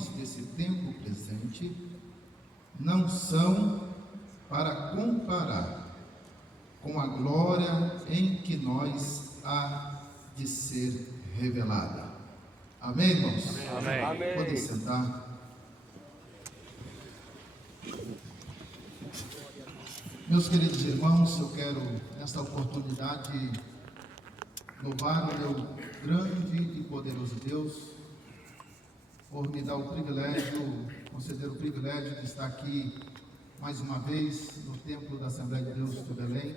aflições desse tempo presente não são para comparar com a glória em que nós há de ser revelada. Amém, irmãos? Amém. Podem sentar. Meus queridos irmãos, eu quero, nesta oportunidade, louvar o meu grande e poderoso Deus por me dar o privilégio, conceder o privilégio de estar aqui mais uma vez no Templo da Assembleia de Deus de Belém,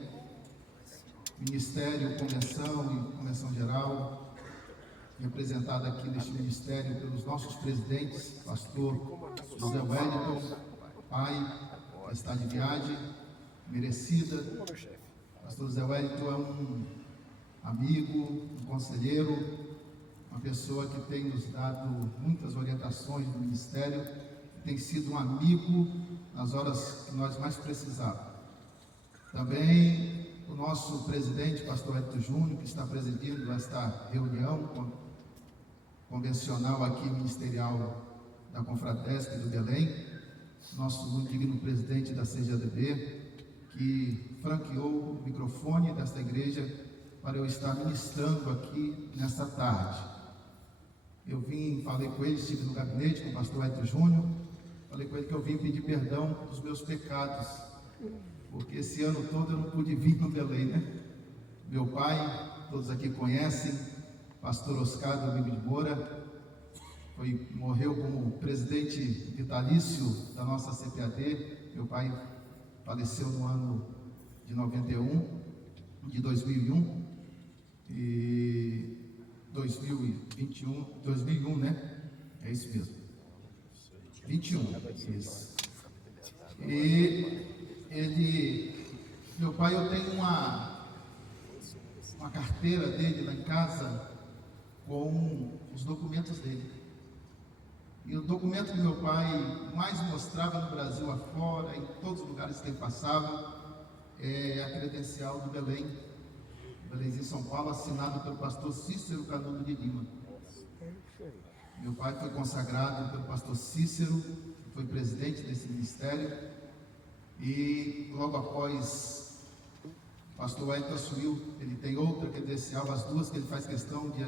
Ministério, Convenção e Convenção Geral, representada aqui neste ministério pelos nossos presidentes, pastor José Wellington, pai, que está de viagem, merecida. Pastor José Wellington é um amigo, um conselheiro, uma pessoa que tem nos dado muitas orientações no ministério, tem sido um amigo nas horas que nós mais precisávamos. Também o nosso presidente, pastor Edson Júnior, que está presidindo esta reunião convencional aqui ministerial da Confratesp do Belém, nosso muito digno presidente da CGADB, que franqueou o microfone desta igreja para eu estar ministrando aqui nesta tarde. Eu falei com ele, estive no gabinete com o pastor Edson Júnior, falei com ele que eu vim pedir perdão dos meus pecados, porque esse ano todo eu não pude vir no Belém, né? Meu pai, todos aqui conhecem, pastor Oscar Domingo de Moura, morreu como presidente vitalício da nossa CPAD. Meu pai faleceu no ano de 2001, e 2001, né? É isso mesmo. 21. Isso. E meu pai, eu tenho uma carteira dele lá em casa com os documentos dele. E o documento que meu pai mais mostrava no Brasil afora, em todos os lugares que ele passava, é a credencial do Belém, Belémzinho, São Paulo, assinado pelo pastor Cícero Canudo de Lima. Meu pai foi consagrado pelo pastor Cícero, que foi presidente desse ministério, e logo após o pastor Wellington assumiu, ele tem outra credencial, as duas que ele faz questão de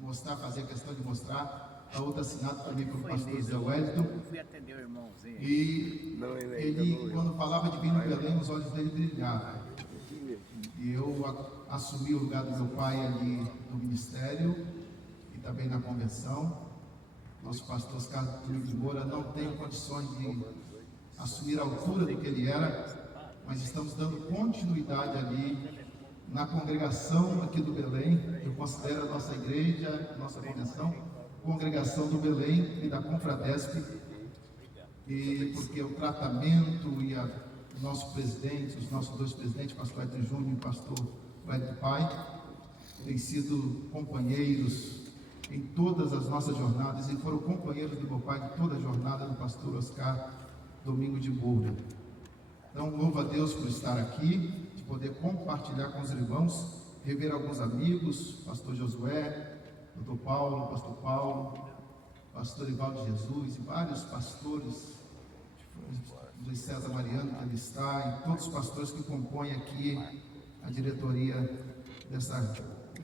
mostrar, fazer questão de mostrar, a outra assinada também pelo pastor José Wellington. E ele, quando falava de vir no Belém, os olhos dele brilhavam. E eu assumi o lugar do meu pai ali no ministério e também na convenção. Nosso pastor Oscar Domingo de Moura não tem condições de assumir a altura do que ele era, mas estamos dando continuidade ali na congregação aqui do Belém. Eu considero a nossa igreja, a nossa convenção, congregação do Belém e da Confratesp, e porque o tratamento e o nosso presidente, os nossos dois presidentes, pastor Edson Júnior e pastor Wellington Pai, têm sido companheiros em todas as nossas jornadas, e foram companheiros do meu pai de toda a jornada do pastor Oscar Domingo de Moura. Então, louvo a Deus por estar aqui, de poder compartilhar com os irmãos, rever alguns amigos, pastor Josué, doutor Paulo, pastor Paulo, pastor Ivaldo Jesus e vários pastores, Luiz César Mariano, que ele está, e todos os pastores que compõem aqui a diretoria dessa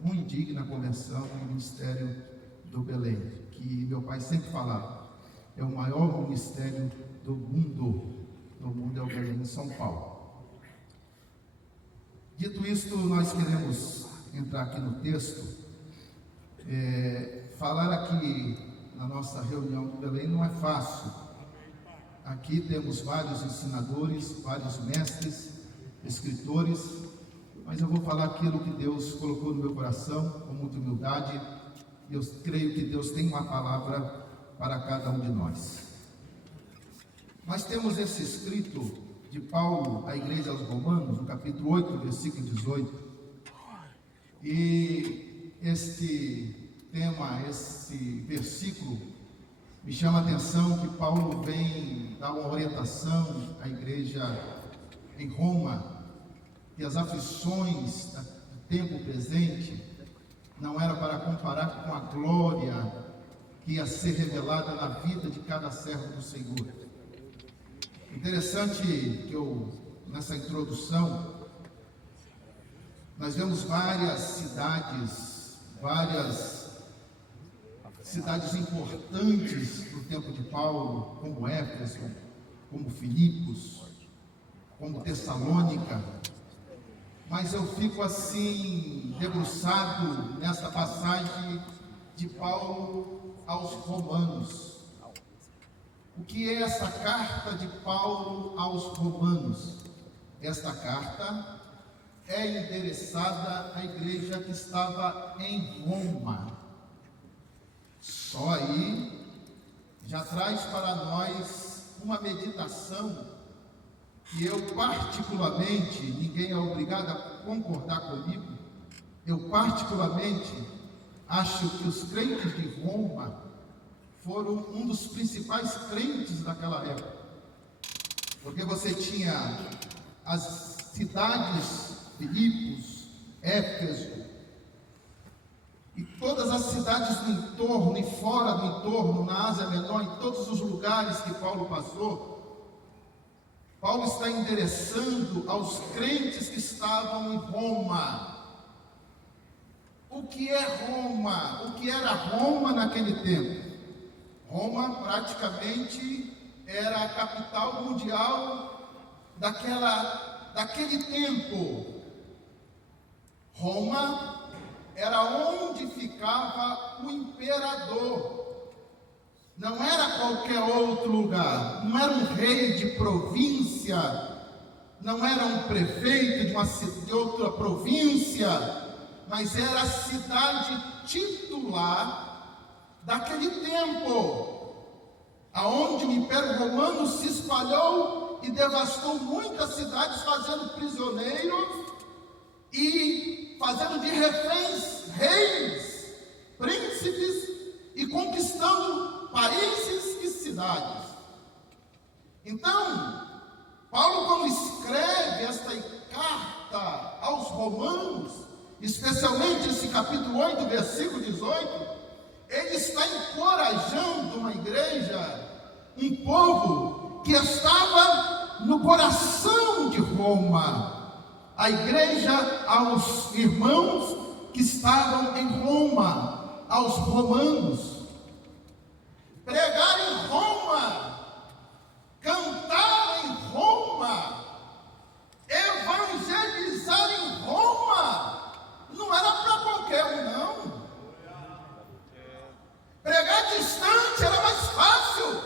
muito digna convenção e ministério do Belém, que meu pai sempre falava, é o maior ministério do mundo é o Belém, em São Paulo. Dito isto, nós queremos entrar aqui no texto. Falar aqui na nossa reunião do Belém não é fácil. Aqui temos vários ensinadores, vários mestres, escritores, mas eu vou falar aquilo que Deus colocou no meu coração, com muita humildade, e eu creio que Deus tem uma palavra para cada um de nós. Nós temos esse escrito de Paulo à igreja aos Romanos, no capítulo 8, versículo 18, e este tema, esse versículo, me chama a atenção que Paulo vem dar uma orientação à igreja em Roma, que as aflições do tempo presente não era para comparar com a glória que ia ser revelada na vida de cada servo do Senhor. Interessante que nessa introdução, nós vemos várias cidades importantes no tempo de Paulo, como Éfeso, como Filipos, como Tessalônica, mas eu fico assim, debruçado nessa passagem de Paulo aos Romanos. O que é essa carta de Paulo aos Romanos? Esta carta é endereçada à igreja que estava em Roma. Só aí já traz para nós uma meditação que eu particularmente, ninguém é obrigado a concordar comigo, eu particularmente acho que os crentes de Roma foram um dos principais crentes daquela época, porque você tinha as cidades Filipos, Éfeso, e todas as cidades no entorno e fora do entorno, na Ásia Menor, em todos os lugares que Paulo passou. Paulo está endereçando aos crentes que estavam em Roma. O que é Roma? O que era Roma naquele tempo? Roma praticamente era a capital mundial daquele tempo. Roma era onde ficava o imperador. Não era qualquer outro lugar. Não era um rei de província. Não era um prefeito de outra província. Mas era a cidade titular daquele tempo, aonde o Império Romano se espalhou e devastou muitas cidades, fazendo prisioneiros e fazendo de reféns reis, príncipes, e conquistando países e cidades. Então, Paulo, quando escreve esta carta aos Romanos, especialmente esse capítulo 8, versículo 18, ele está encorajando uma igreja, um povo que estava no coração de Roma. A igreja aos irmãos que estavam em Roma, aos romanos. Pregar em Roma, cantar em Roma, evangelizar em Roma, não era para qualquer um, não. Pregar distante era mais fácil.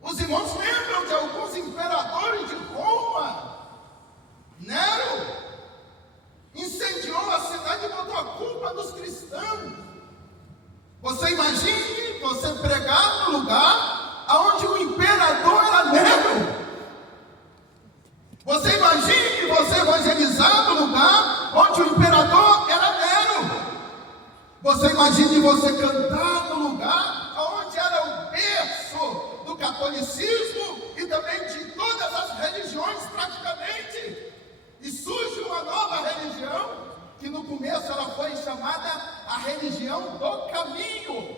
Os irmãos lembram de alguns imperadores de Roma. Nero incendiou a cidade e botou a culpa dos cristãos. Você imagine você pregar no lugar onde o imperador era Nero. Você imagine você evangelizar no lugar onde o imperador era Nero. Você imagine você cantar no lugar onde era o berço do catolicismo e também de todas as religiões praticamente. E surge uma nova religião, que no começo ela foi chamada a religião do caminho.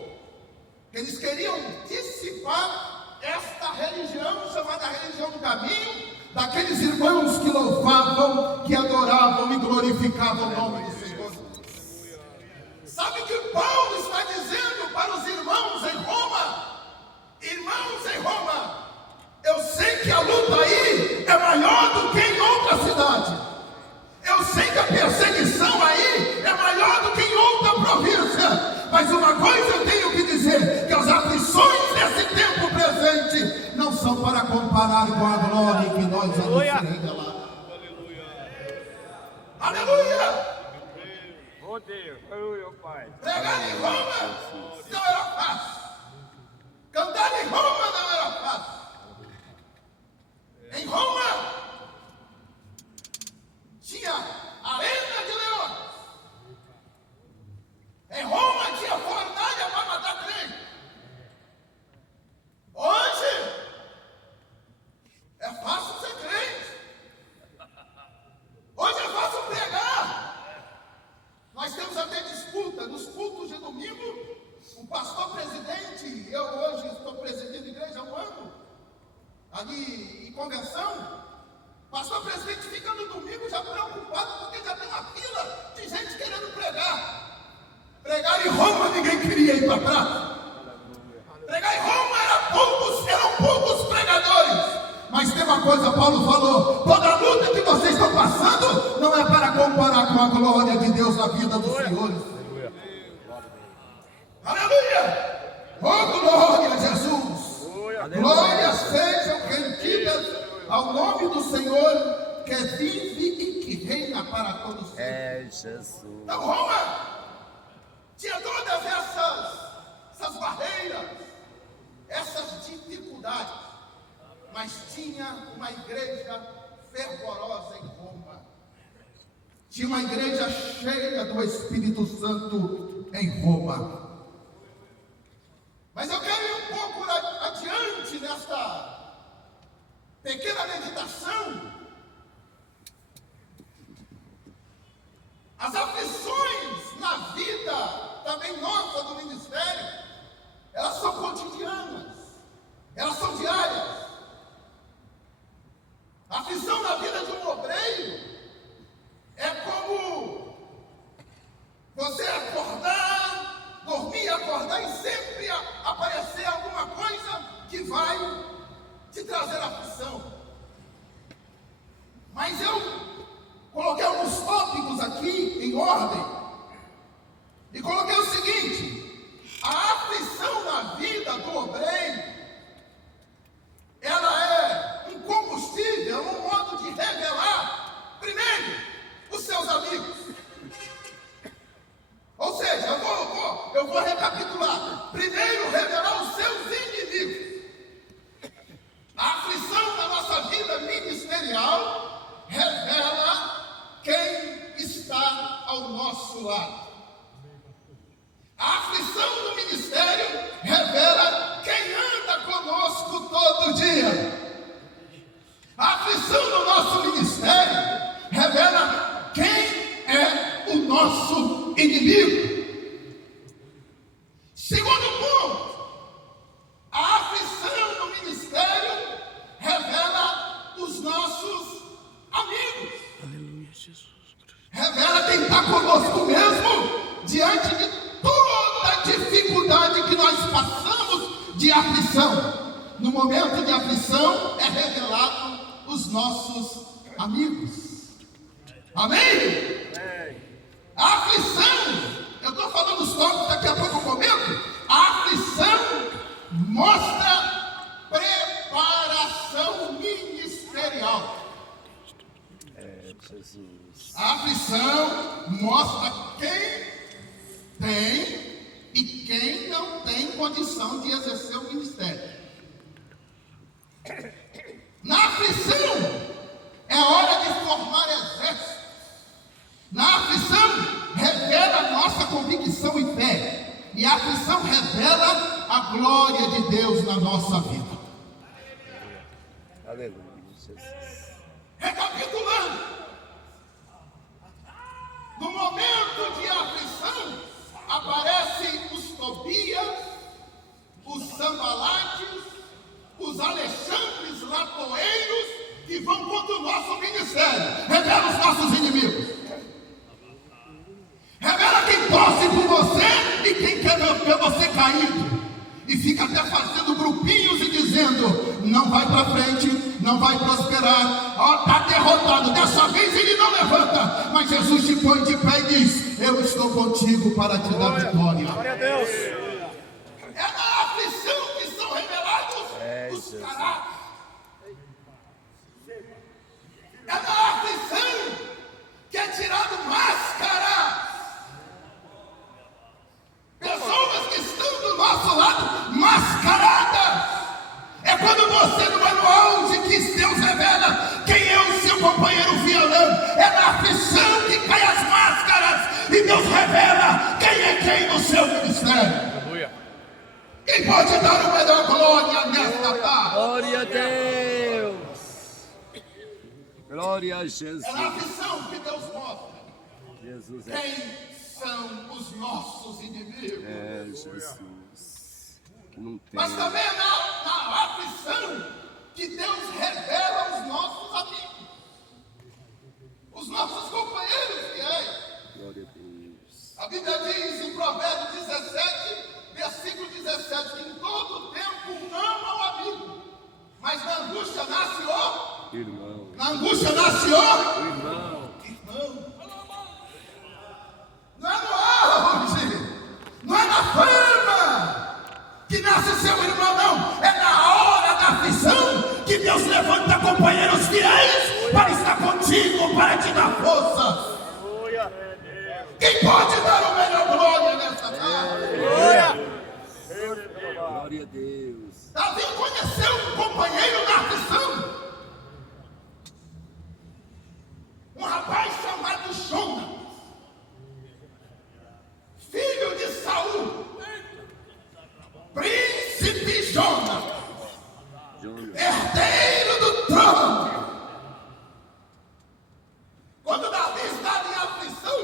Eles queriam dissipar esta religião, chamada religião do caminho, daqueles irmãos que louvavam, que adoravam e glorificavam o nome do Senhor. Sabe o que Paulo está dizendo para os irmãos em Roma? Irmãos em Roma, eu sei que a luta aí é maior do que em outra cidade. Eu sei que a perseguição aí é maior do que em outra província. Mas uma coisa eu tenho que dizer, que as aflições desse tempo presente não são para comparar com a glória que nós vamos revelar. Aleluia! Oh Deus, aleluia, Pai. Pregar em Roma não era fácil. Cantar em Roma não era fácil. Em Roma tinha arena de leões. Em Roma tinha fornalha para matar crente. Hoje é fácil ser crente. Hoje é fácil pregar. Nós temos até disputa nos cultos de domingo. O pastor ali em convenção, pastor presidente fica no domingo já preocupado porque já tem uma fila de gente querendo pregar. Pregar em Roma ninguém queria ir para trás. Pregar em Roma eram poucos pregadores. Mas tem uma coisa, Paulo falou: toda a luta que vocês estão passando não é para comparar com a glória de Deus na vida dos senhores. Aleluia! Oh, glória a Jesus! Glórias sejam rendidas ao nome do Senhor, que vive e que reina para todos sempre. É Jesus. Então Roma tinha todas essas barreiras, essas dificuldades, mas tinha uma igreja fervorosa em Roma. Tinha uma igreja cheia do Espírito Santo em Roma. Mas eu quero ir um pouco adiante nesta pequena meditação. As aflições na vida também nossa do ministério, elas são cotidianas, elas são diárias. A aflição na vida de um obreiro é como você acordar, dormir, acordar e sempre aparecer alguma coisa que vai te trazer aflição. Mas eu coloquei alguns tópicos aqui em ordem e coloquei o seguinte: a aflição na vida do obreiro, ela é um combustível, um modo de revelar, primeiro, os seus amigos. Ou seja, eu vou recapitular. Primeiro, revelar os seus inimigos. A aflição na nossa vida ministerial revela quem está ao nosso lado. A aflição do ministério revela quem anda conosco todo dia. A aflição do nosso ministério revela quem é o nosso inimigo. Segundo ponto, a aflição do ministério revela os nossos amigos. Aleluia, Jesus. Revela quem está conosco mesmo diante de toda a dificuldade que nós passamos de aflição. No momento de aflição é revelado os nossos amigos. Amém? A aflição, eu estou falando os tópicos, daqui a pouco eu comento. A aflição mostra preparação ministerial. É Jesus. A aflição mostra quem tem e quem não tem condição de exercer o ministério. Na aflição é hora de formar exército. Na aflição revela a nossa convicção e fé. E a aflição revela a glória de Deus na nossa vida. Aleluia, Jesus. Recapitulando, no momento de aflição, aparecem os Tobias, os Sambalates, os Alexandres Latoeiros, que vão contra o nosso ministério. Revela os nossos inimigos. Revela quem torce por você e quem quer ver você caído. E fica até fazendo grupinhos e dizendo: não vai para frente, não vai prosperar, está derrotado, dessa vez ele não levanta. Mas Jesus te põe de pé e diz: eu estou contigo para te dar vitória. Glória a Deus. É na aflição que são revelados os caráteres. É na aflição que é tirado máscara. Pessoas que estão do nosso lado mascaradas. É quando você não é no auge que Deus revela quem é o seu companheiro violão. É na aflição que caem as máscaras e Deus revela quem é quem no seu ministério. Aleluia. Quem pode dar o melhor glória nesta tarde? Glória a Deus. Glória a Jesus. É na aflição que Deus mostra Jesus é. quem são os nossos inimigos. É Jesus. Não tem. Mas também na aflição que Deus revela aos nossos amigos, os nossos companheiros fiéis. Glória a Deus. A Bíblia diz em Provérbios 17, versículo 17, que em todo tempo ama o amigo, mas na angústia nasce o Irmão. Na angústia nasce o Irmão. irmão. Não é no auge, não é na fama que nasce seu irmão, não. É na hora da aflição que Deus levanta companheiros fiéis para estar contigo, para te dar força. Quem pode dar o melhor glória nessa tarde? Glória a Deus. Davi conheceu um companheiro na aflição, um rapaz chamado Jonas, filho de Saul, príncipe Jonas, herdeiro do trono. Quando Davi estava em aflição,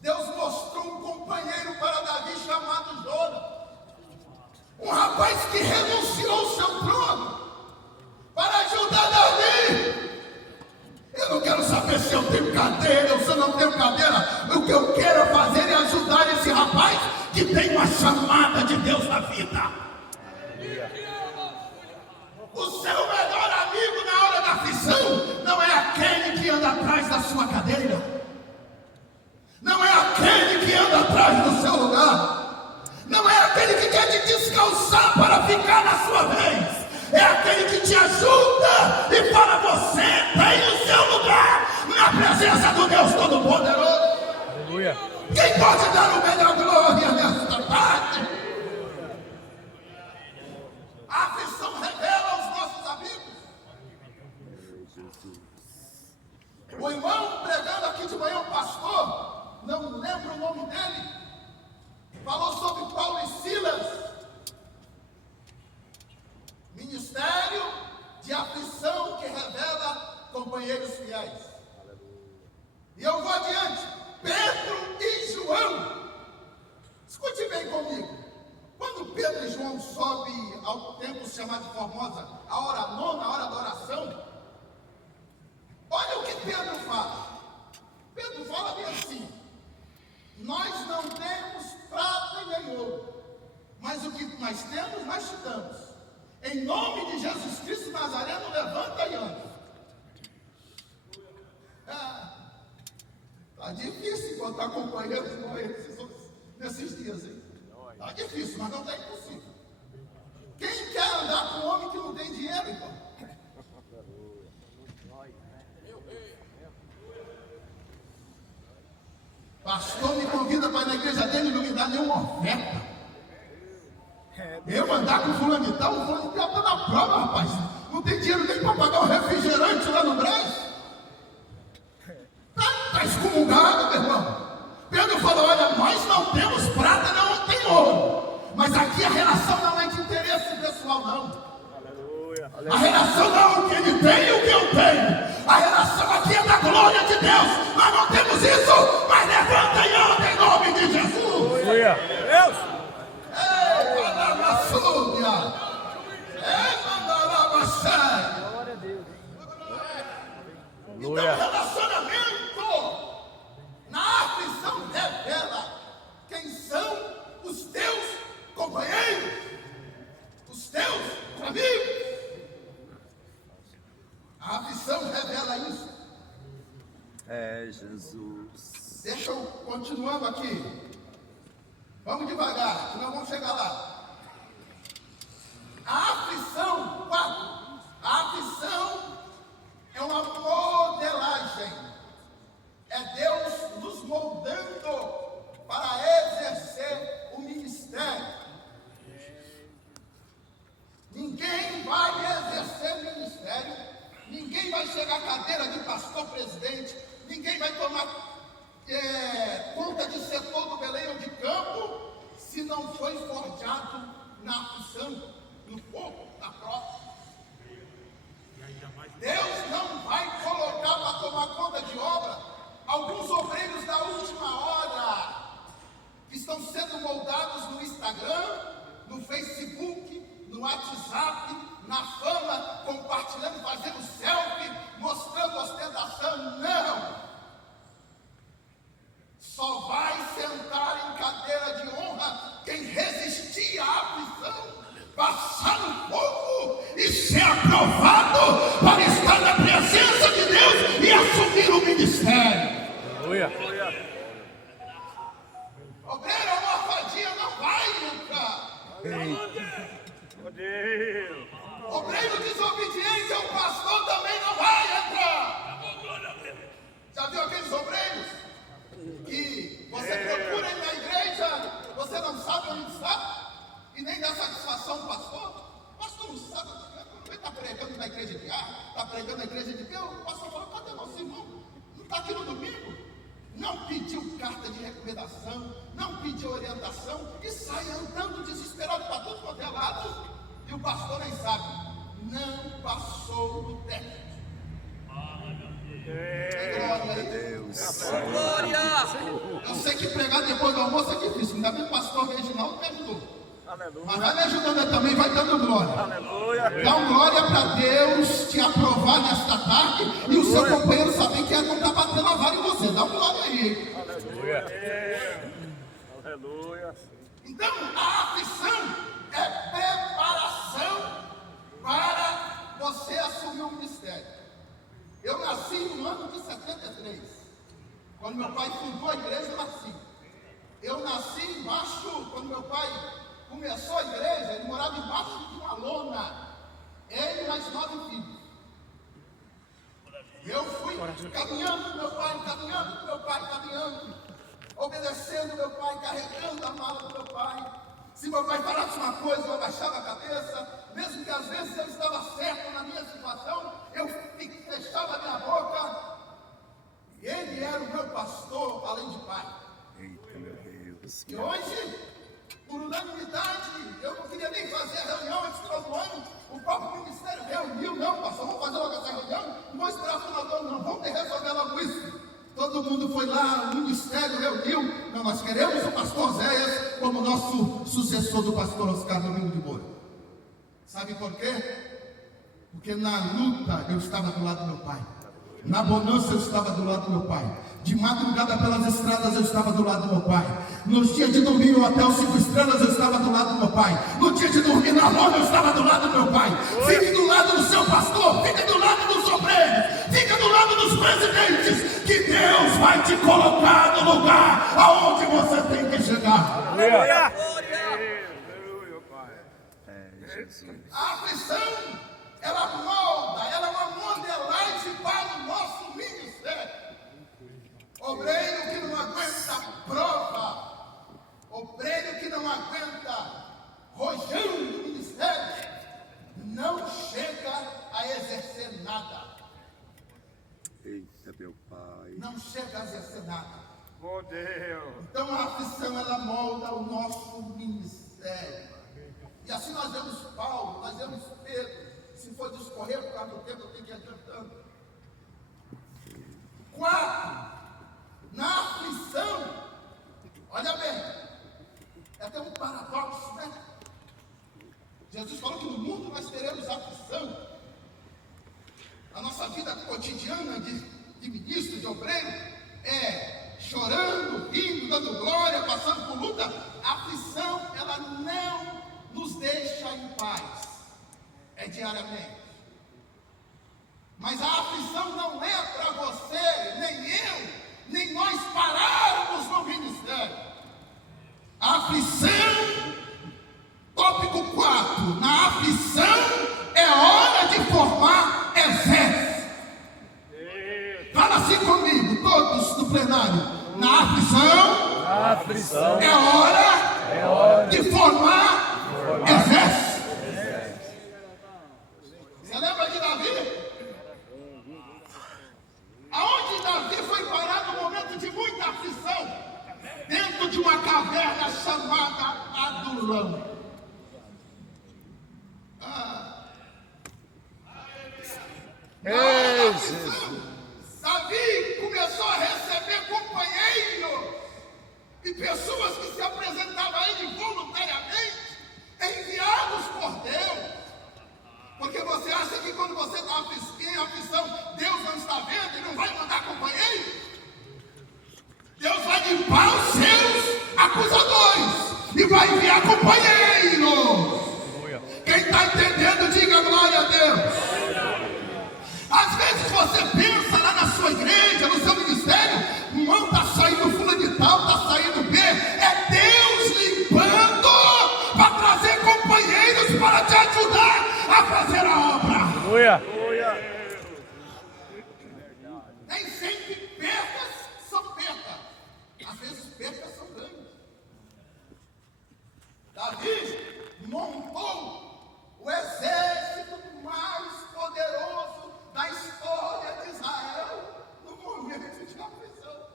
Deus mostrou um companheiro para Davi chamado Jonas, um rapaz que renunciou ao seu trono para ajudar Davi. Eu não quero saber se eu tenho cadeira ou se eu não tenho cadeira. O que eu quero fazer é ajudar esse rapaz que tem uma chamada de Deus na vida. O seu melhor amigo na hora da aflição não é aquele que anda atrás da sua cadeira, não é aquele que anda atrás do seu lugar, não é aquele que quer te descalçar para ficar na sua vez. É aquele que te ajuda e para você tem o seu lugar na presença do Deus Todo-Poderoso. Aleluia. Quem pode dar o melhor glória nesta tarde? A aflição revela aos nossos amigos. O irmão pregando aqui de manhã, o pastor, não lembro o nome dele, falou sobre Paulo e Silas. Ministério de aflição que revela companheiros fiéis. E eu vou adiante. Pedro e João. Escute bem comigo. Quando Pedro e João sobem ao templo chamado de Formosa, a hora nona, a hora da oração, olha o que Pedro fala. Pedro fala bem assim: nós não temos prata nem ouro, mas o que nós temos, nós te damos. Em nome de Jesus Cristo Nazareno, levanta e anda. Está difícil encontrar companheiros como nesses dias aí. Está difícil, mas não está impossível. Quem quer andar com um homem que não tem dinheiro, irmão? Pastor me convida para ir na igreja dele e não me dá nenhuma oferta. Eu andar com fulano de tal, o fulano de tal está na prova, rapaz. Não tem dinheiro nem para pagar o refrigerante lá no Brás. Está excomungado, meu irmão. Pedro falou: olha, nós não temos prata, não tem ouro. Mas aqui a relação não é de interesse pessoal, não. A relação não é o que ele tem e o que eu tenho. A relação aqui é da glória de Deus. Nós não temos isso, mas levanta e anda em nome de Jesus. Deus. Então, relacionamento na aflição revela quem são os teus companheiros, os teus amigos. A aflição revela isso. É Jesus. Deixa eu continuando aqui. Vamos devagar, que nós vamos chegar lá. A aflição, 4. A aflição é uma modelagem. É Deus nos moldando para exercer o ministério. Ninguém vai exercer ministério, ninguém vai chegar à cadeira de pastor presidente, ninguém vai tomar conta de setor do Belém ou de campo, se não foi forjado na aflição, no fogo, na prova. Deus não vai colocar para tomar conta de obra alguns obreiros da última hora, que estão sendo moldados no Instagram, no Facebook, no WhatsApp, na fama passar no fogo e ser aprovado para estar na presença de Deus e assumir o ministério. Aleluia. Obreiro, a morfadinha não vai entrar. Meu Deus. Obreiro desobediente ao pastor também não vai entrar. Já viu aqueles obreiros que você procura ir na igreja, você não sabe onde está e nem dá satisfação ao pastor? O pastor não sabe, ele está pregando na igreja de A, está pregando na igreja de B, o pastor falou, cadê nosso irmão? Não está aqui no domingo? Não pediu carta de recomendação, não pediu orientação e sai andando desesperado para tudo quanto é lado e o pastor nem sabe, não passou do teste. Glória a Deus. Eu sei que pregar depois do almoço é difícil, ainda bem que o pastor Reginaldo me ajudou. Aleluia. Mas vai me ajudando aí também, vai dando glória. Aleluia. Dá uma glória para Deus te aprovar nesta tarde e o seu companheiro saber que ele não está batendo a vara em você. Dá uma glória aí. Aleluia. Aleluia. Então, a aflição é preparação para você assumir o ministério. Eu nasci no ano de 73. Quando meu pai fundou a igreja, eu nasci. Eu nasci embaixo, quando meu pai começou a igreja, ele morava embaixo de uma lona. Ele e mais 9 filhos. Eu fui caminhando com meu pai, caminhando, obedecendo meu pai, carregando a mala do meu pai. Se meu pai falasse uma coisa, eu abaixava a cabeça, mesmo que às vezes eu estava certo na minha situação, eu fechava a minha boca. Ele era o meu pastor, além de pai. Eita, meu Deus. E hoje, por unanimidade, eu não queria nem fazer a reunião antes do novo ano. O próprio ministério reuniu, não, pastor, vamos fazer logo essa reunião, não vou esperar o final do ano, não, vamos ter que resolver logo isso. Todo mundo foi lá, o ministério reuniu. Não, nós queremos o pastor Zéias como nosso sucessor do pastor Oscar Domingo de Moura. Sabe por quê? Porque na luta eu estava do lado do meu pai. Na bonança eu estava do lado do meu pai. De madrugada pelas estradas eu estava do lado do meu pai. Nos dias de dormir no hotel 5 estrelas eu estava do lado do meu pai. No dia de dormir na lona eu estava do lado do meu pai. Fique do lado do seu pastor, fique do lado dos obreiros, fique do lado dos presidentes, que Deus vai te colocar no lugar aonde você tem que chegar. Aleluia. Aleluia, Pai. Jesus. A aflição, ela molda, ela é uma modelagem para o nosso ministério. Obreiro que não aguenta prova, obreiro que não aguenta rojão do ministério, não chega a exercer nada. Eita, meu pai. Não chega a exercer nada. Meu Deus. Então a aflição, ela molda o nosso ministério. E assim nós vemos Paulo, nós vemos Pedro. Se for discorrer por causa do tempo, eu tenho que ir adiantando. 4. Na aflição, olha bem, é até um paradoxo, né? Jesus falou que no mundo nós teremos aflição. A nossa vida cotidiana de ministro, de obreiro, é chorando, rindo, dando glória, passando por luta. A aflição, ela não nos deixa em paz, é diariamente. Mas a aflição não é para você, nem eu, nem nós pararmos no ministério. A aflição, tópico 4, na aflição é hora de formar exército. Fala assim comigo, todos no plenário. Na aflição, é hora de formar exército. Você lembra de Davi? Aonde Davi foi parar no momento de muita aflição? Dentro de uma caverna chamada Adulão. Davi começou a receber companheiros e pessoas que se apresentavam a ele voluntariamente, enviados por Deus. Porque você acha que quando você está em aflição, Deus não está vendo e não vai mandar companheiro? Deus vai limpar os seus acusadores e vai enviar companheiros. está entendendo, diga glória a Deus. Às vezes você pensa lá na sua igreja, no seu ministério, não está saindo fulano de tal, está saindo B. É Deus limpando para trazer companheiros para te ajudar a fazer a obra. Aleluia. Nem sempre perdas são perdas. Às vezes perdas são ganhos. Davi montou o exército mais poderoso da história de Israel no momento de aflição.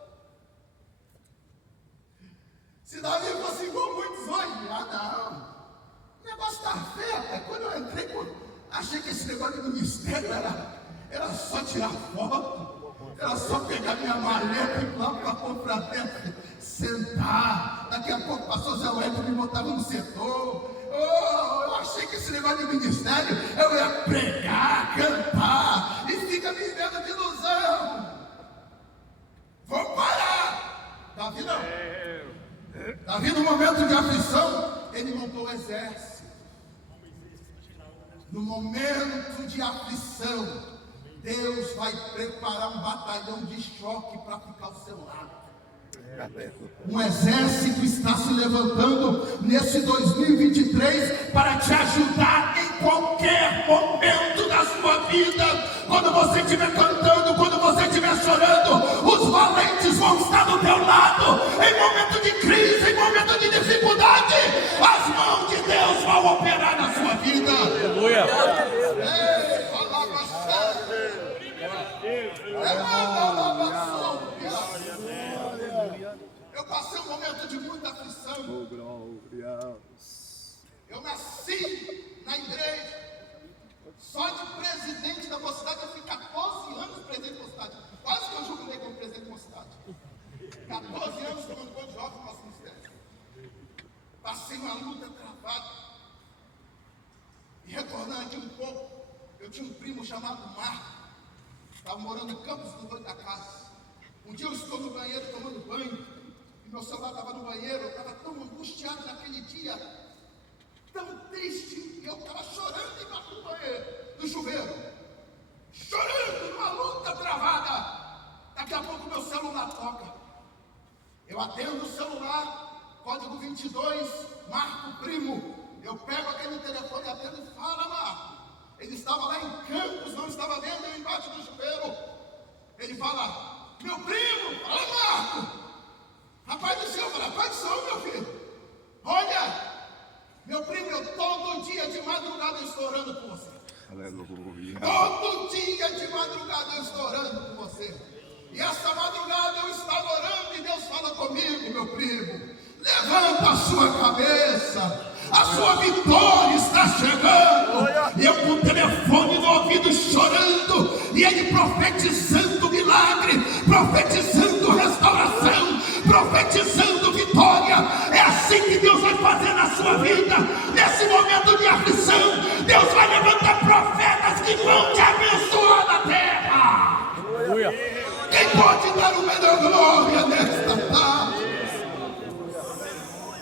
Se Davi fosse igual muitos hoje, não. O negócio está feio. Quando eu entrei, achei que esse negócio de ministério era só tirar foto. Era só pegar minha maleta e ir lá para a confraterna, sentar. Daqui a pouco passou o Zé Wellington e me botava no setor. Eu achei que esse negócio de ministério eu ia pregar, cantar e fica me vendo de ilusão. Vou parar. Davi não. Davi, no momento de aflição, ele montou o exército. No momento de aflição, Deus vai preparar um batalhão de choque para ficar ao seu lado. Um exército está se levantando nesse 2023 para te ajudar em qualquer momento da sua vida. Quando você estiver cantando, quando você estiver chorando, os valentes vão estar do teu lado. Em momento de crise, em momento de dificuldade, as mãos de Deus vão operar na sua vida. Aleluia. Eu passei um momento de muita aflição. Eu nasci na igreja. Só de presidente da mocidade eu fui 14 anos presidente da mocidade. Quase que eu jubilei como presidente da mocidade. 14 anos tomando conta de jovens no nosso ministério. Passei uma luta travada. E retornando aqui um pouco, eu tinha um primo chamado Marco. Estava morando em Campos do Doido da casa. Um dia eu estou no banheiro tomando banho. E meu celular estava no banheiro. Eu estava tão angustiado naquele dia. Tão triste. E eu estava chorando embaixo do banheiro. No chuveiro. Chorando numa luta travada. Daqui a pouco meu celular toca. Eu atendo o celular. Código 22. Marco Primo. Eu pego aquele telefone e atendo e fala, Marco. Ele estava lá em Campos, não estava vendo eu embaixo do chuveiro. Ele fala, meu primo, fala Marco. Rapaz do céu, fala, rapaz do céu, meu filho. Olha, meu primo, eu todo dia de madrugada eu estou orando por você. Aleluia. Todo dia de madrugada eu estou orando por você. E essa madrugada eu estava orando e Deus fala comigo, meu primo. Levanta a sua cabeça. A sua vitória está chegando. E eu com o telefone no ouvido chorando. E ele profetizando milagre, profetizando restauração, profetizando vitória. É assim que Deus vai fazer na sua vida. Nesse momento de aflição, Deus vai levantar profetas que vão te abençoar na terra. Aleluia. Quem pode dar o melhor glória nesta tarde?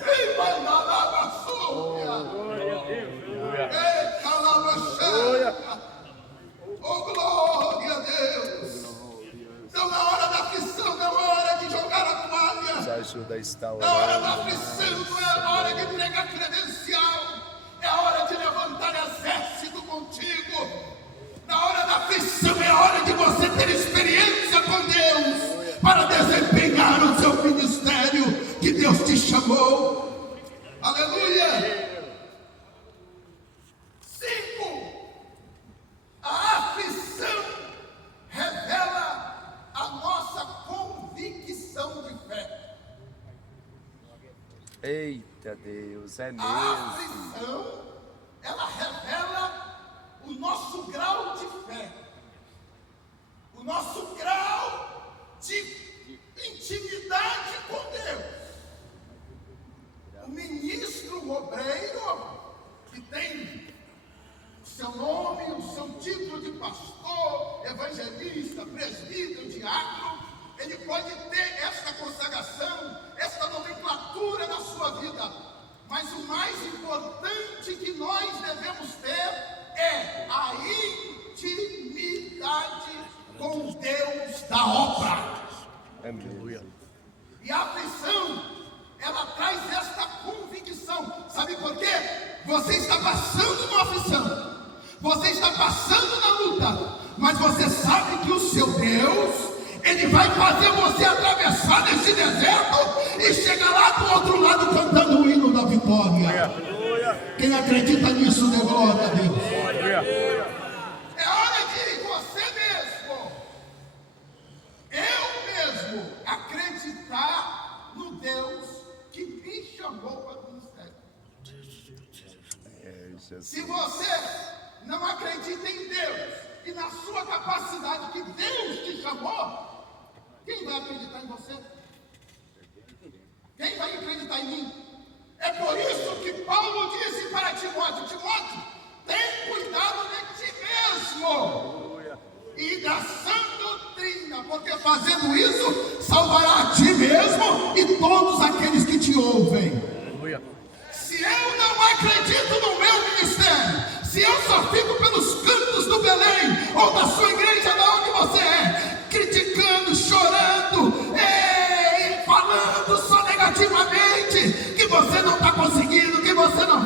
Ei, vai dar a oh, glória a Deus. Então, na hora da aflição, não é hora de jogar a toalha. Nos ajuda a estar Na hora da orando. aflição, não é hora de entregar credencial. É hora de levantar exército contigo. Na hora da aflição, é hora de você ter experiência com Deus para desempenhar o seu ministério que Deus te chamou. Aleluia. 5. A aflição revela a nossa convicção de fé. Eita Deus, é A mesmo. aflição, ela revela o nosso grau de fé. O nosso grau de intimidade com Deus. O ministro, o obreiro, que tem o seu nome, o seu título de pastor, evangelista, presbítero, diácono, ele pode ter esta consagração, esta nomenclatura na sua vida, mas o mais importante que nós devemos ter com o Deus da obra. É mesmo. E a aflição, ela traz esta convicção. Sabe por quê? Você está passando uma aflição, você está passando na luta, mas você sabe que o seu Deus, Ele vai fazer você atravessar nesse deserto e chegar lá do outro lado cantando o hino da vitória. Quem acredita nisso, dê glória a Deus. É hora de você mesmo, eu mesmo, acreditar no Deus que me chamou para o ministério. Se você não acredita em Deus e na sua capacidade que Deus te chamou, quem vai acreditar em você? Quem vai acreditar em mim? É por isso que Paulo disse para Timóteo: Timóteo, tem cuidado de ti mesmo e da sã doutrina, porque fazendo isso salvará a ti mesmo e todos aqueles que te ouvem. Se eu não acredito no meu ministério, se eu só fico pelos cantos do Belém ou da sua igreja, de onde você é, criticando, chorando, falando só negativamente, que você não está conseguindo, que você não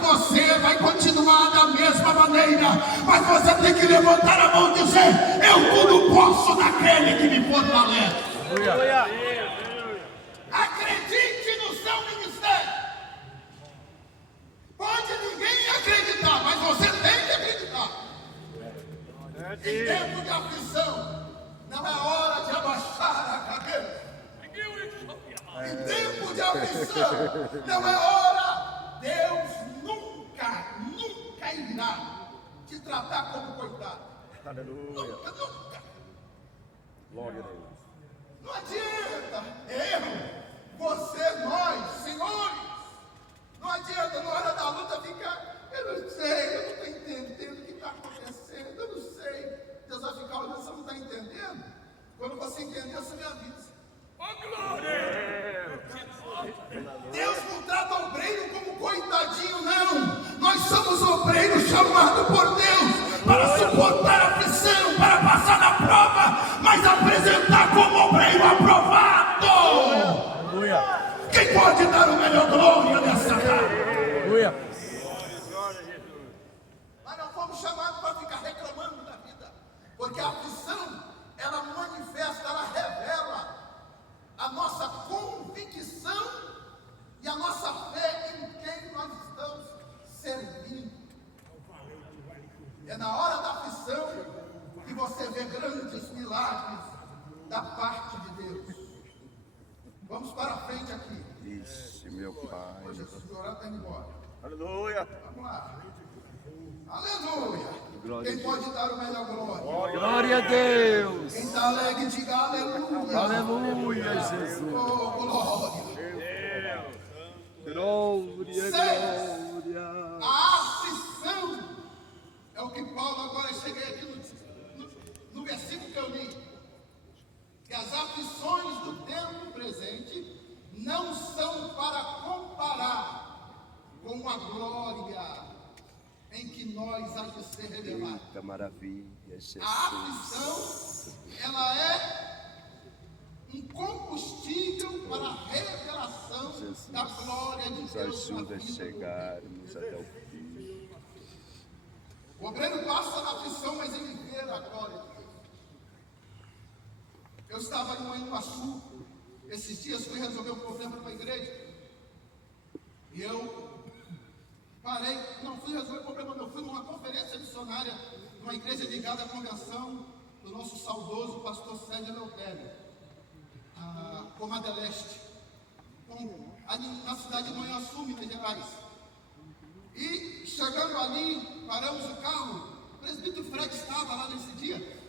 você vai continuar da mesma maneira. Mas você tem que levantar a mão e dizer: eu tudo posso naquele que me fortalece. Acredite no seu ministério. Pode ninguém acreditar, mas você tem que acreditar. Em tempo de aflição, não é hora de abaixar a cabeça. Em tempo de aflição, não é hora. Deus nunca irá te tratar como coitado. Aleluia. Nunca. Glória a Deus. Não adianta você, nós, senhores. Não adianta na hora da luta ficar: eu não sei, eu não estou entendendo o que está acontecendo, eu não sei. Deus vai ficar olhando: você não está entendendo? Quando você entender, você me avisa. Deus não trata o obreiro como coitadinho, não. Nós somos obreiros chamados por Deus para suportar a aflição, para passar na prova, mas apresentar como obreiro aprovado. Quem pode dar o melhor glória nessa casa? Mas não fomos chamados para ficar reclamando da vida, porque a aflição, ela manifesta, ela revela a nossa convicção e a nossa fé em quem nós estamos servindo. É na hora da aflição que você vê grandes milagres da parte de Deus. Vamos para frente aqui. Isso, meu Pai. Hoje Jesus do orar está indo embora. Aleluia. Vamos lá. Aleluia. Glória Quem a Deus. pode dar o melhor glória? Glória a Deus. Quem está alegre, diga aleluia. Aleluia, Jesus. Oh, glória. Glória, glória. A aflição é o que Paulo, agora eu cheguei aqui no versículo que eu li, que as aflições do tempo presente não são para comparar com a glória em que nós há de ser revelados. Eita maravilha, Jesus. A aflição, ela é um combustível para a revelação Jesus, da glória de nos Deus na ajuda a vida do chegarmos até o fim. O obreiro passa na aflição, mas ele vê a glória de Deus. Eu estava em Manhuaçu, esses dias fui resolver um problema numa igreja, e eu parei, não fui resolver o problema, eu fui numa conferência missionária, numa igreja ligada à convenção do nosso saudoso pastor Sérgio Eleutério, a Comada Leste, ali na cidade de Manhuaçu, Minas Gerais. E chegando ali, paramos o carro, o presbítero Fred estava lá nesse dia.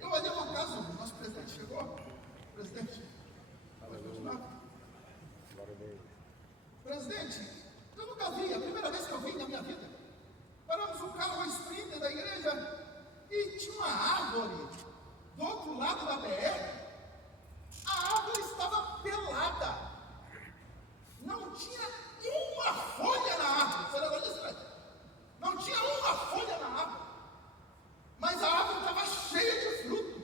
Eu olhei no caso, o nosso presidente chegou. Presidente, pode continuar? Presidente, eu nunca vi, é a primeira vez que eu vi na minha vida. Paramos o carro, uma sprinter da igreja, e tinha uma árvore do outro lado da BR. A árvore estava pelada. Não tinha uma folha na árvore. Você lembra disso, né? Não tinha uma folha na árvore. Mas a árvore estava cheia de fruto.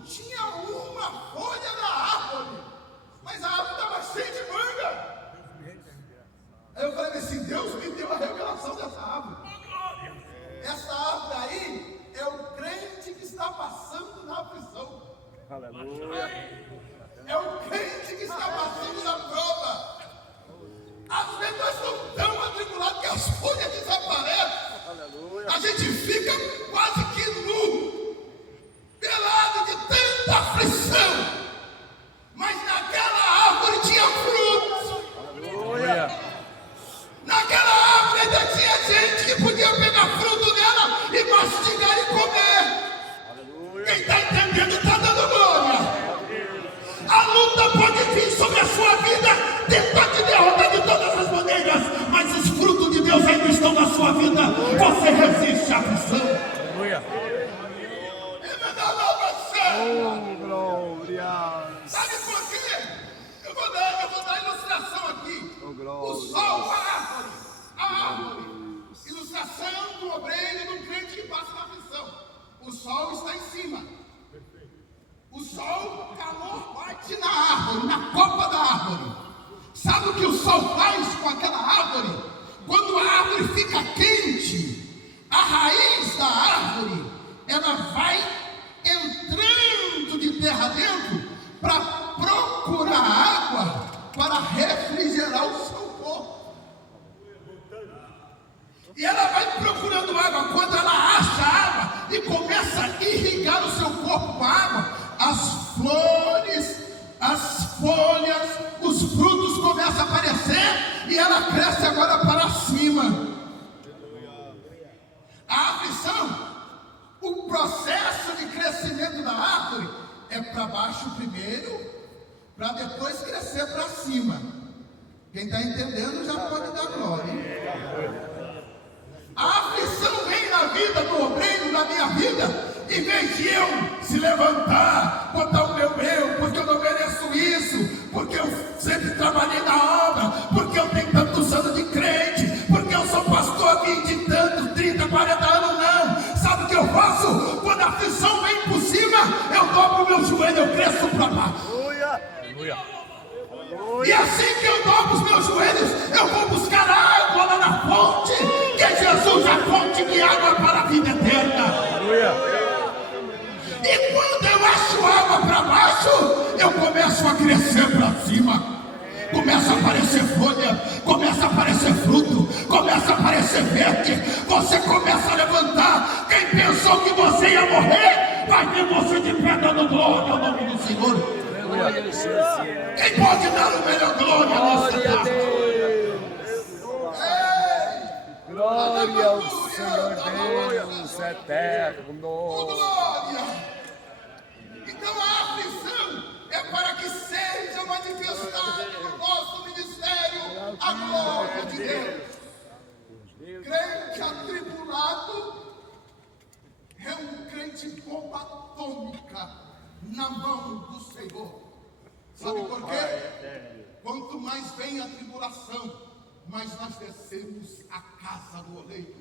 não tinha uma folha na árvore, mas a árvore estava cheia de manga. Aí eu falei assim, Deus me deu a revelação dessa árvore. Essa árvore aí é o crente que está passando na aflição. Aleluia. É o crente que está passando na prova. Às vezes nós estamos tão atribulados que as folhas desaparecem. Aleluia. A gente fica quase que nu, pelado de tanta aflição. Mas naquela árvore tinha frutos. Aleluia. Naquela árvore ainda tinha gente que podia pegar fruto dela e mastigar e comer. Aleluia. Quem está entendendo está dando glória. A luta pode vir sobre a sua vida, tentar te derrotar de todas as maneiras, mas os frutos de Deus ainda estão na sua vida. Você resiste à aflição. Aleluia. Oh, glória. Sabe por quê? Eu vou dar ilustração aqui. Oh, glória. O sol, a árvore. Ilustração do obreiro, do crente que passa na aflição. O sol está em cima. O sol, o calor bate na árvore, na copa da árvore. Sabe o que o sol faz com aquela árvore? Quando a árvore fica quente, a raiz da árvore, ela vai entrando de terra dentro para procurar água para refrigerar o seu corpo. E ela vai procurando água. Quando ela acha água e começa a irrigar o seu corpo com água, as flores, as folhas, os frutos começam a aparecer e ela cresce agora para cima. A aflição, o processo de crescimento da árvore é para baixo primeiro, para depois crescer para cima. Quem está entendendo já pode dar glória. A aflição vem na vida do obreiro, na minha vida. Em vez de eu se levantar, botar o meu porque eu não mereço isso, porque eu sempre trabalhei na obra, porque eu tenho tantos anos de crente, porque eu sou pastor há 20 e tantos, 30, 40 anos, não. Sabe o que eu faço? Quando a aflição vem por cima, eu dobro o meu joelho, eu cresço para baixo. Aleluia. E assim que eu dobro os meus joelhos, eu vou buscar água lá na fonte, que é Jesus, a fonte de água para a vida eterna. Aleluia. E quando eu acho água para baixo, eu começo a crescer para cima. Começa a aparecer folha, começa a aparecer fruto, começa a aparecer verde. Você começa a levantar. Quem pensou que você ia morrer, vai ver você de pé dando glória ao nome do Senhor. Quem pode dar o melhor glória nessa tarde? Glória ao Senhor Deus eterno. Oh, glória! Então a aflição é para que seja manifestada no nosso ministério a glória de Deus. Crente atribulado é um crente bomba atômica na mão do Senhor. Sabe por quê? Quanto mais vem a tribulação, mais nós descemos a casa do oleiro.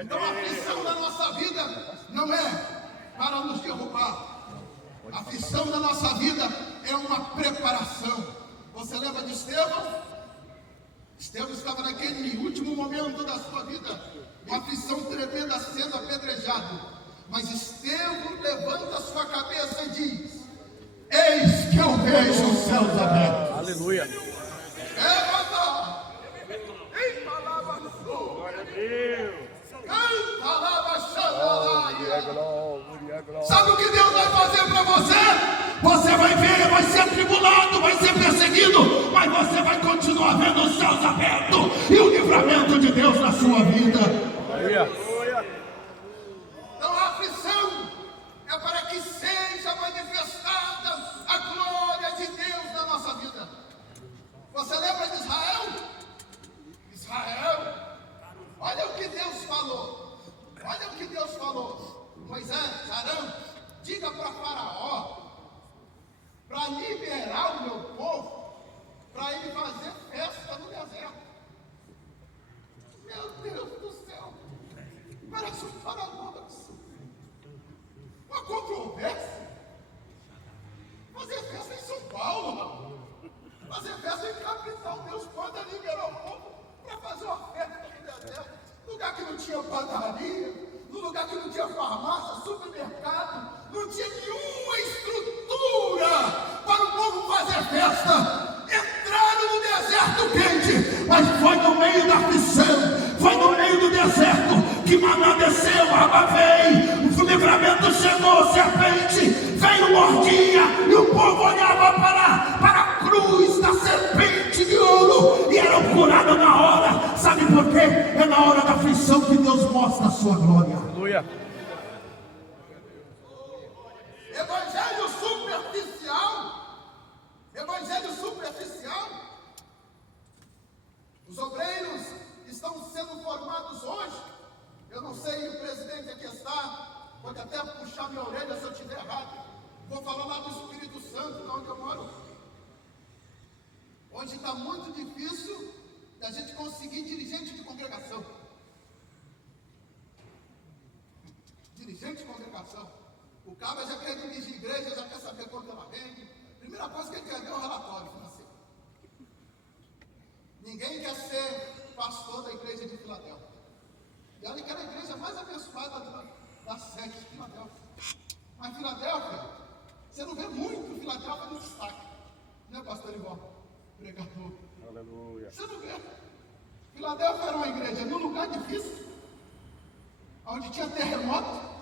Então a aflição da nossa vida não é para nos derrubar. A aflição da nossa vida é uma preparação. Você lembra de Estevão? Estevão estava naquele último momento da sua vida, uma aflição tremenda, sendo apedrejado. Mas Estevão levanta a sua cabeça e diz: eis que eu vejo os céus abertos. Aleluia. Glória a Deus. Sabe o que Deus vai fazer para você? Você vai ver, vai ser atribulado, vai ser perseguido, mas você vai continuar vendo os céus abertos e o livramento de Deus na sua vida. Aleluia. Então a aflição é para que seja manifestada a glória de Deus na nossa vida. Você lembra de Israel? Israel, olha o que Deus falou. Olha o que Deus falou. Moisés, Arão, diga para Faraó para liberar o meu povo, para ele fazer festa no deserto. Meu Deus do céu, parece um faraó. Uma controvérsia. padaria, num lugar que não tinha farmácia, supermercado, não tinha nenhuma estrutura para o povo fazer festa. Entraram no deserto quente, mas foi no meio da aflição, foi no meio do deserto que maná desceu, água veio, o livramento chegou, serpente veio, mordia, e o povo olhava para a cruz da serpente de ouro e era curado na hora. Sabe por quê? É na hora da aflição que Deus mostra a sua glória. Aleluia. Evangelho superficial. Os obreiros estão sendo formados hoje. Eu não sei, o presidente aqui está, pode até puxar minha orelha se eu estiver errado. Vou falar lá do Espírito Santo, lá onde eu moro. Onde está muito difícil da gente conseguir dirigente de congregação. Dirigente de congregação. O cara já quer dirigir igreja, já quer saber quanto ela vende. Primeira coisa que ele quer ver é um relatório financeiro. Ninguém quer ser pastor da igreja de Filadélfia. E olha que era a igreja mais abençoada da sede de Filadélfia. Mas Filadélfia, você não vê muito Filadélfia no destaque. Né, pastor Ivó? Pregador. Aleluia. Você não vê. Filadélfia era uma igreja num lugar difícil, onde tinha terremoto.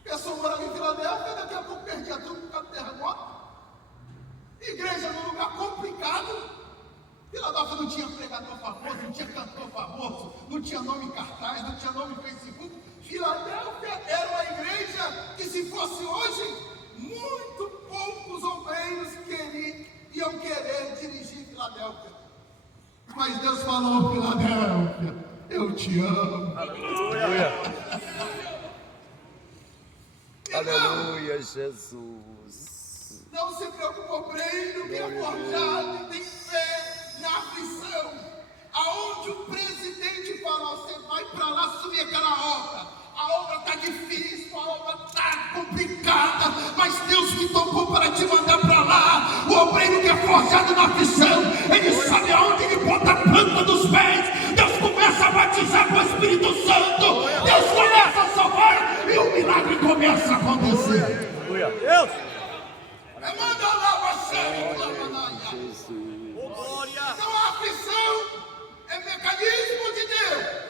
A pessoa morava em Filadélfia, daqui a pouco perdia tudo por causa do terremoto. Igreja num lugar complicado. Filadélfia não tinha pregador famoso, não tinha cantor famoso, não tinha nome em cartaz, não tinha nome em Facebook. Filadélfia era uma igreja que, se fosse hoje, muito poucos obreiros iam querer dirigir Filadélfia. Mas Deus falou: Filadélfia, eu te amo. Aleluia. Aleluia, Jesus. Não se preocupe, obreiro que é forjado e tem fé na aflição. Aonde o presidente fala: você vai para lá subir aquela obra. A obra está difícil, a obra está complicada, mas Deus me tocou para te mandar para lá. O obreiro que é forjado na aflição, ele sabe aonde ele bota a planta dos pés. Deus começa a batizar com o Espírito Santo. Deus começa a salvar e o milagre começa a acontecer. Aleluia. Deus. Manda lá você, Glória. então a aflição é mecanismo de Deus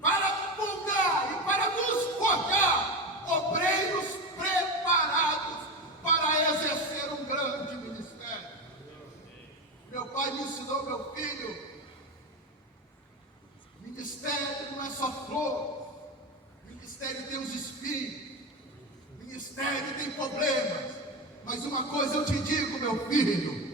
para moldar e para nos forjar obreiros preparados para exercer um grande ministério. Meu pai me ensinou, meu filho, ministério não é só flor, ministério tem os espinhos, ministério tem problemas. Mas uma coisa eu te digo, meu filho: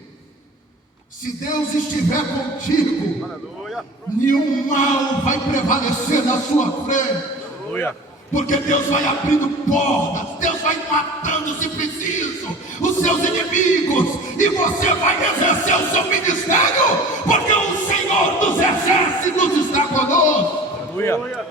se Deus estiver contigo, Aleluia. nenhum mal vai prevalecer na sua frente. Aleluia. Porque Deus vai abrindo portas, Deus vai matando, se preciso, os seus inimigos, e você vai exercer o seu ministério, porque o Senhor dos Exércitos está conosco. Aleluia.